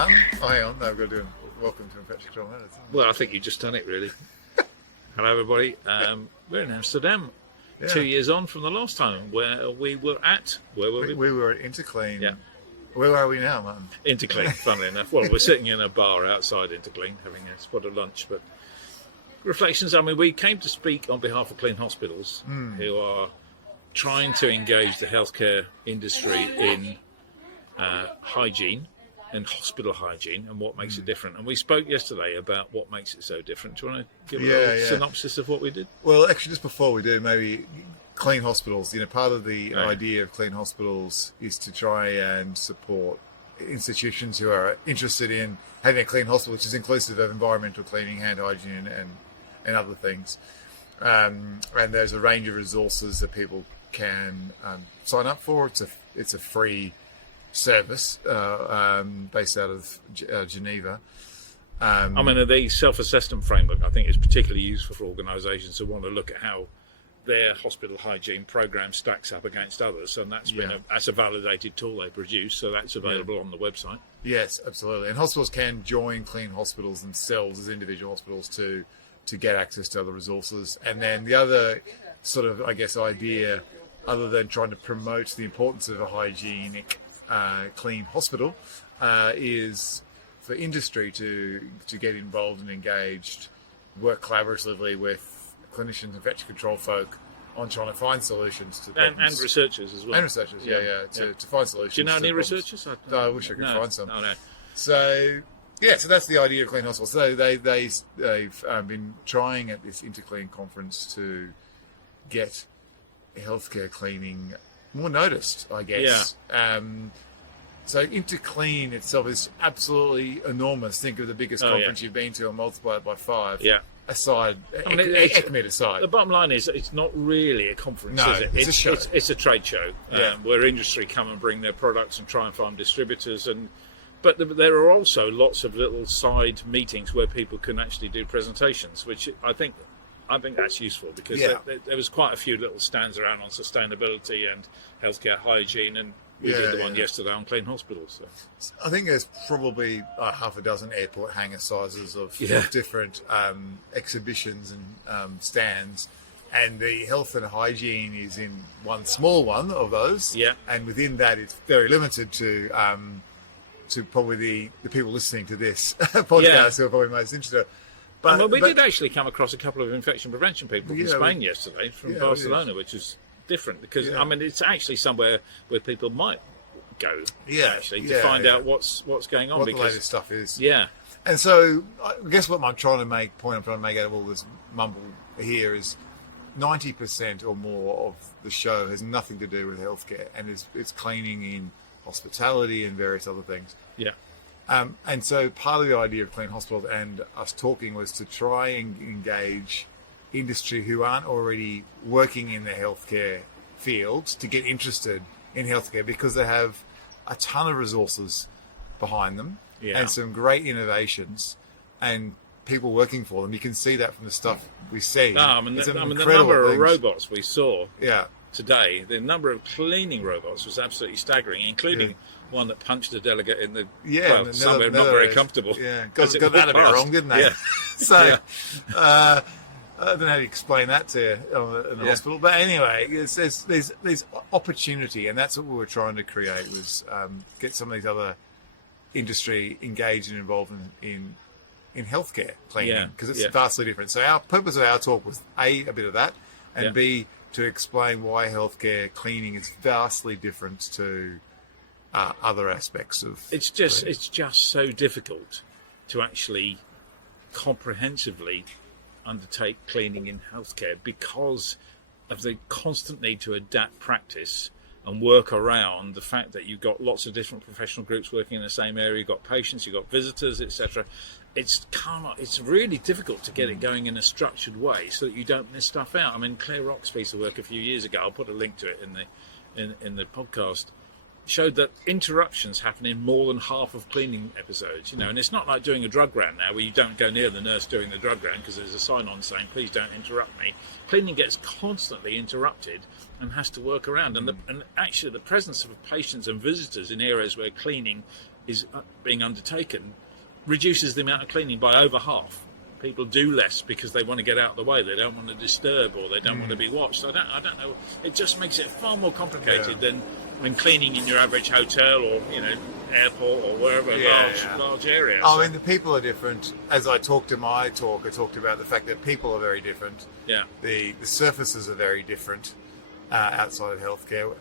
Martin. Oh, hang on. No, I've got to do a welcome to Infection Control Matters. Well, I think you've just done it, really. Hello, everybody. We're in Amsterdam, 2 years on from the last time where we were at. Where were we? We were at Interclean. Yeah. Where are we now, Martin? Interclean, funnily enough. Well, we're sitting in a bar outside Interclean having a spot of lunch. But reflections, I mean, we came to speak on behalf of Clean Hospitals, who are trying to engage the healthcare industry in hygiene and hospital hygiene and what makes it different. And we spoke yesterday about what makes it so different. Do you want to give a little synopsis of what we did? Well, actually, just before we do, maybe Clean Hospitals, part of the idea of Clean Hospitals is to try and support institutions who are interested in having a clean hospital, which is inclusive of environmental cleaning, hand hygiene, and other things. And there's a range of resources that people can sign up for. It's a free service based out of Geneva. I mean, the self-assessment framework, I think, is particularly useful for organisations who want to look at how their hospital hygiene program stacks up against others, and that's been that's a validated tool they produce, so that's available on the website. Yes, absolutely. And hospitals can join Clean Hospitals themselves as individual hospitals to get access to other resources. And then the other sort of, I guess, idea, other than trying to promote the importance of a hygienic, clean hospital, is for industry to get involved and engaged, work collaboratively with clinicians, infection control folk on trying to find solutions to problems. And researchers as well. And researchers, to find solutions. Do you know any researchers? I wish I could find some. No. So that's the idea of Clean Hospitals. So they've been trying at this Interclean conference to get healthcare cleaning more noticed, I guess. Yeah. So Interclean itself is absolutely enormous. Think of the biggest conference you've been to and multiply it by 5. Yeah. Aside, ECMID aside. The bottom line is it's not really a conference, no, is it? It's a show. It's a trade show where industry come and bring their products and try and find distributors. But there are also lots of little side meetings where people can actually do presentations, which I think that's useful because there was quite a few little stands around on sustainability and healthcare hygiene, and we did the one yesterday on Clean Hospitals. So. I think there's probably half a dozen airport hangar sizes of different exhibitions and stands, and the health and hygiene is in one small one of those. Yeah. And within that, it's very limited to probably the people listening to this podcast who are probably most interested. But we did actually come across a couple of infection prevention people from Spain yesterday, from Barcelona, which is different because I mean it's actually somewhere where people might go to find out what's going on, what the latest stuff is. Yeah. And so I guess what I'm trying to make out of all this mumble here is 90% or more of the show has nothing to do with healthcare, and it's cleaning in hospitality and various other things. Yeah. And so part of the idea of Clean Hospitals and us talking was to try and engage industry who aren't already working in the healthcare field to get interested in healthcare, because they have a ton of resources behind them and some great innovations and people working for them. You can see that from the stuff we see. No, I mean, the number of robots we saw today, the number of cleaning robots was absolutely staggering, including one that punched a delegate in the somewhere not very comcomfortable. Yeah, got that a bit wrong, didn't they? Yeah. So I don't know how to explain that to in a hospital, but anyway, there's opportunity, and that's what we were trying to create, was get some of these other industry engaged and involved in healthcare cleaning, because it's vastly different. So our purpose of our talk was a bit of that, and B, to explain why healthcare cleaning is vastly different to other aspects of it's just so difficult to actually comprehensively undertake cleaning in healthcare because of the constant need to adapt practice and work around the fact that you've got lots of different professional groups working in the same area. You've got patients, you've got visitors, etc. It's really difficult to get it going in a structured way so that you don't miss stuff out. I mean, Claire Rock's piece of work a few years ago, I'll put a link to it in the podcast, showed that interruptions happen in more than half of cleaning episodes, and it's not like doing a drug round now where you don't go near the nurse doing the drug round because there's a sign on saying please don't interrupt me. Cleaning gets constantly interrupted and has to work around, and actually the presence of patients and visitors in areas where cleaning is being undertaken reduces the amount of cleaning by over half. People do less because they want to get out of the way. They don't want to disturb, or they don't want to be watched. I don't know. It just makes it far more complicated than when cleaning in your average hotel or airport or wherever large area. I mean, the people are different. As I talked in my talk, I talked about the fact that people are very different. Yeah. The surfaces are very different outside of healthcare,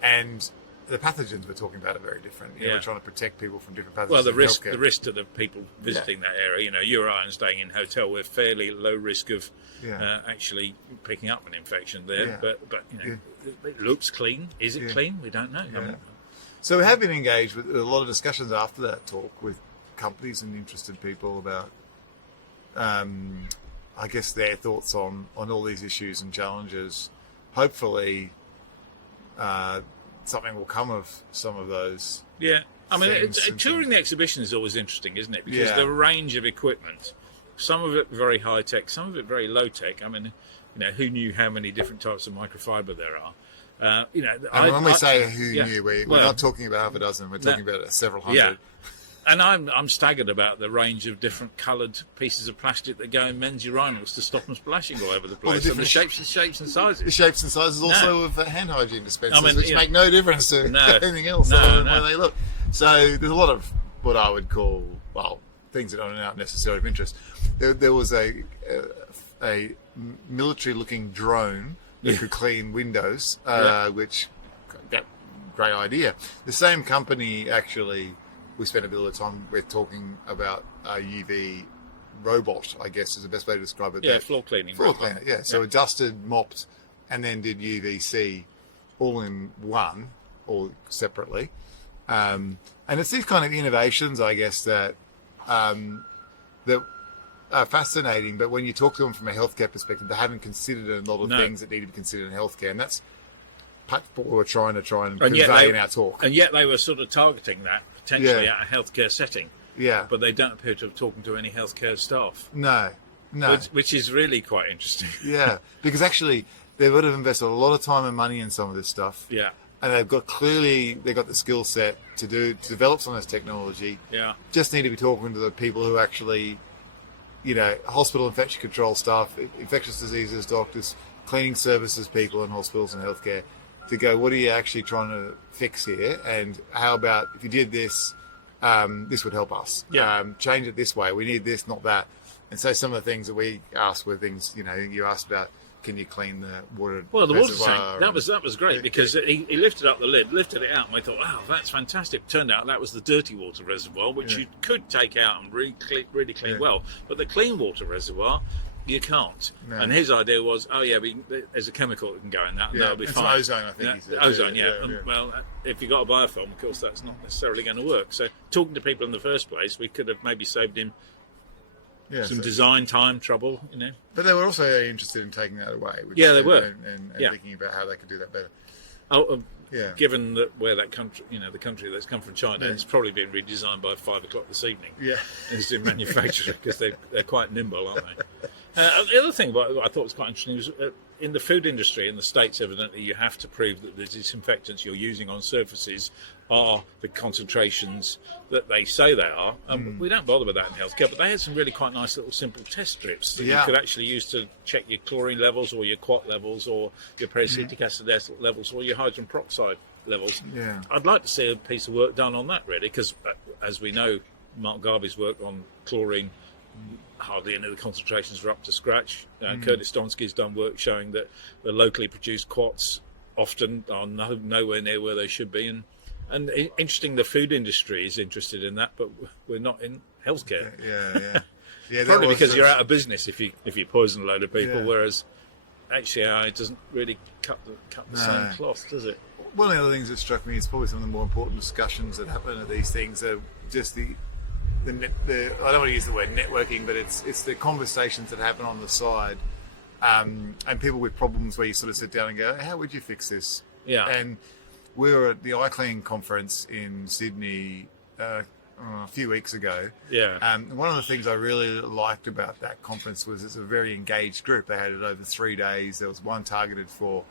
and the pathogens we're talking about are very different. We're trying to protect people from different pathogens. Well, the risk healthcare. the risk to the people visiting that area. You or I, and staying in a hotel, we're fairly low risk of actually picking up an infection there. Yeah. But it looks clean. Is it clean? We don't know. Yeah. So we have been engaged with a lot of discussions after that talk with companies and interested people about, I guess, their thoughts on all these issues and challenges. Hopefully, something will come of some of those. Yeah, I mean, touring the exhibition is always interesting, isn't it? Because the range of equipment, some of it very high tech, some of it very low tech. I mean, who knew how many different types of microfiber there are? And when we say who knew, we're not talking about half a dozen. We're talking about several hundred. Yeah. And I'm staggered about the range of different coloured pieces of plastic that go in men's urinals to stop them splashing all over the place. And the shapes and sizes. The shapes and sizes also of hand hygiene dispensers, which make no difference to anything else other than where they look. So there's a lot of what I would call, things that aren't necessarily of interest. There was a military-looking drone that could clean windows, which, great idea. The same company actually, we spent a bit of time with talking about a UV robot, I guess is the best way to describe it. Yeah, floor cleaning. Floor cleaner, yeah. So it dusted, mopped, and then did UVC all in one, or separately. And it's these kind of innovations, I guess, that that are fascinating. But when you talk to them from a healthcare perspective, they haven't considered a lot of things that need to be considered in healthcare, and that's what we're trying to convey in our talk. And yet they were sort of targeting that potentially at a healthcare setting. Yeah. But they don't appear to have talked to any healthcare staff. No. Which is really quite interesting. Yeah, because actually they would have invested a lot of time and money in some of this stuff. Yeah. And they've got the skill set to develop some of this technology. Yeah. Just need to be talking to the people who actually, hospital infection control staff, infectious diseases doctors, cleaning services people in hospitals and healthcare, to go, what are you actually trying to fix here? And how about if you did this, this would help us. Yeah. Change it this way. We need this, not that. And so some of the things that we asked were things, you asked about, can you clean the water? Well, the water tank, that was great, because he lifted up the lid, lifted it out, and we thought, wow, that's fantastic. Turned out that was the dirty water reservoir, which you could take out and really clean well. But the clean water reservoir, you can't. No. And his idea was, there's a chemical that can go in that, and that'll be fine. Ozone, I think. Ozone, Well, if you got a biofilm, of course, that's not necessarily going to work. So talking to people in the first place, we could have maybe saved him some design time trouble, But they were also very interested in taking that away. They were. And thinking about how they could do that better. Given that where that country, the country that's come from China, it's probably been redesigned by 5 o'clock this evening. Yeah. It's in manufacture, because they're quite nimble, aren't they? The other thing I thought was quite interesting was in the food industry in the States, evidently you have to prove that the disinfectants you're using on surfaces are the concentrations that they say they are. We don't bother with that in healthcare, but they had some really quite nice little simple test strips that you could actually use to check your chlorine levels or your quat levels or your peracetic acid levels or your hydrogen peroxide levels. Yeah. I'd like to see a piece of work done on that, really, because as we know, Mark Garvey's work on chlorine, hardly any of the concentrations are up to scratch. Curtis Donsky's done work showing that the locally produced quats often are nowhere near where they should be. And interesting, the food industry is interested in that, but we're not in healthcare. Yeah. Probably because you're out of business if you poison a load of people, whereas actually it doesn't really cut the same cloth, does it? One of the other things that struck me is probably some of the more important discussions that happen at these things are just the I don't want to use the word networking, but it's the conversations that happen on the side, and people with problems where you sort of sit down and go, how would you fix this? Yeah. And we were at the iClean conference in Sydney a few weeks ago. Yeah. One of the things I really liked about that conference was it's a very engaged group. They had it over 3 days. There was one targeted for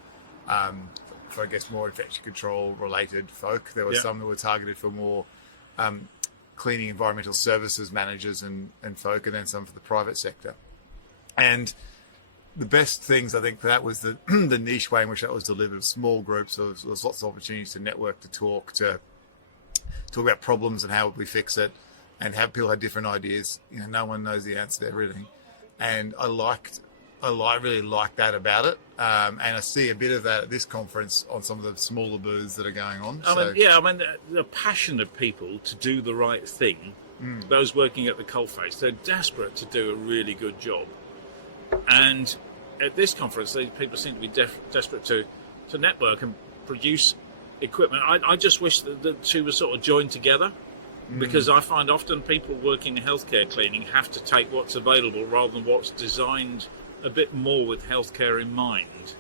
I guess more infection control related folk. There were some that were targeted for more cleaning environmental services managers and folk, and then some for the private sector. And the best things, I think, for that was the niche way in which that was delivered, small groups. So there was lots of opportunities to network, to talk about problems and how we fix it, and have people had different ideas. No one knows the answer to everything. And I really liked that about it. And I see a bit of that at this conference on some of the smaller booths that are going on. The passion of people to do the right thing, those working at the coalface, they're desperate to do a really good job. And at this conference, people seem to be desperate to network and produce equipment. I just wish that the two were sort of joined together, because I find often people working in healthcare cleaning have to take what's available rather than what's designed a bit more with healthcare in mind.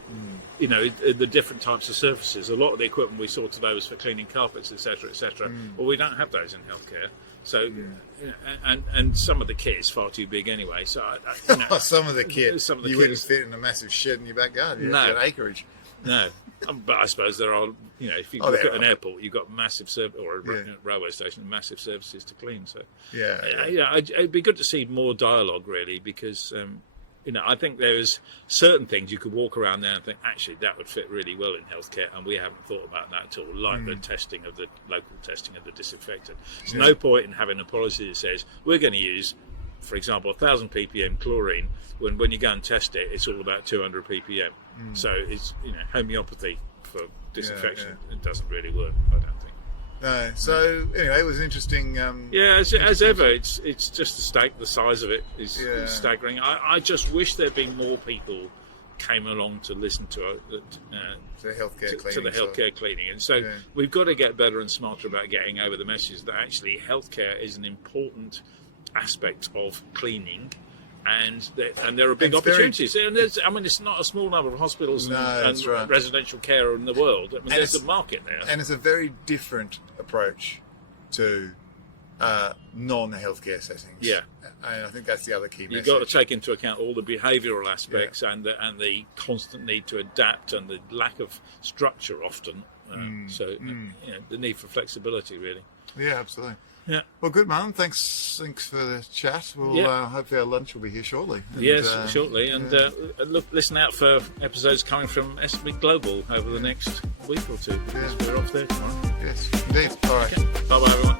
The different types of surfaces. A lot of the equipment we saw today was for cleaning carpets, etc. Well, we don't have those in healthcare. So, and some of the kit is far too big anyway. So, some of the kit, you wouldn't fit in a massive shed in your backyard. You've got acreage. No, but I suppose there are. If you look at an airport, you've got massive or a railway station, massive services to clean. So, it'd be good to see more dialogue, really, because I think there's certain things you could walk around there and think, actually, that would fit really well in healthcare, and we haven't thought about that at all, like the testing of the local testing of the disinfectant. There's no point in having a policy that says, we're going to use, for example, 1,000 ppm chlorine, when you go and test it, it's all about 200 ppm. So it's, homeopathy for disinfection. It doesn't really work, I don't think. No. So anyway, it was an interesting. As ever, it's just the size of it is staggering. I just wish there'd been more people came along to listen to the healthcare cleaning, and so we've got to get better and smarter about getting over the message that actually healthcare is an important aspect of cleaning. And there are big opportunities. And it's not a small number of hospitals and residential care in the world. There's a market there. And it's a very different approach to non-healthcare settings. Yeah. And I think that's the other key message. You've got to take into account all the behavioural aspects and the constant need to adapt and the lack of structure often. The need for flexibility, really. Yeah, absolutely. Yeah. Well, good, man. Thanks for the chat. We'll hopefully our lunch will be here shortly. Shortly. And listen out for episodes coming from SB Global over the next week or two. Because we're off there tomorrow. Yes, indeed. All right. Okay. Bye-bye, everyone.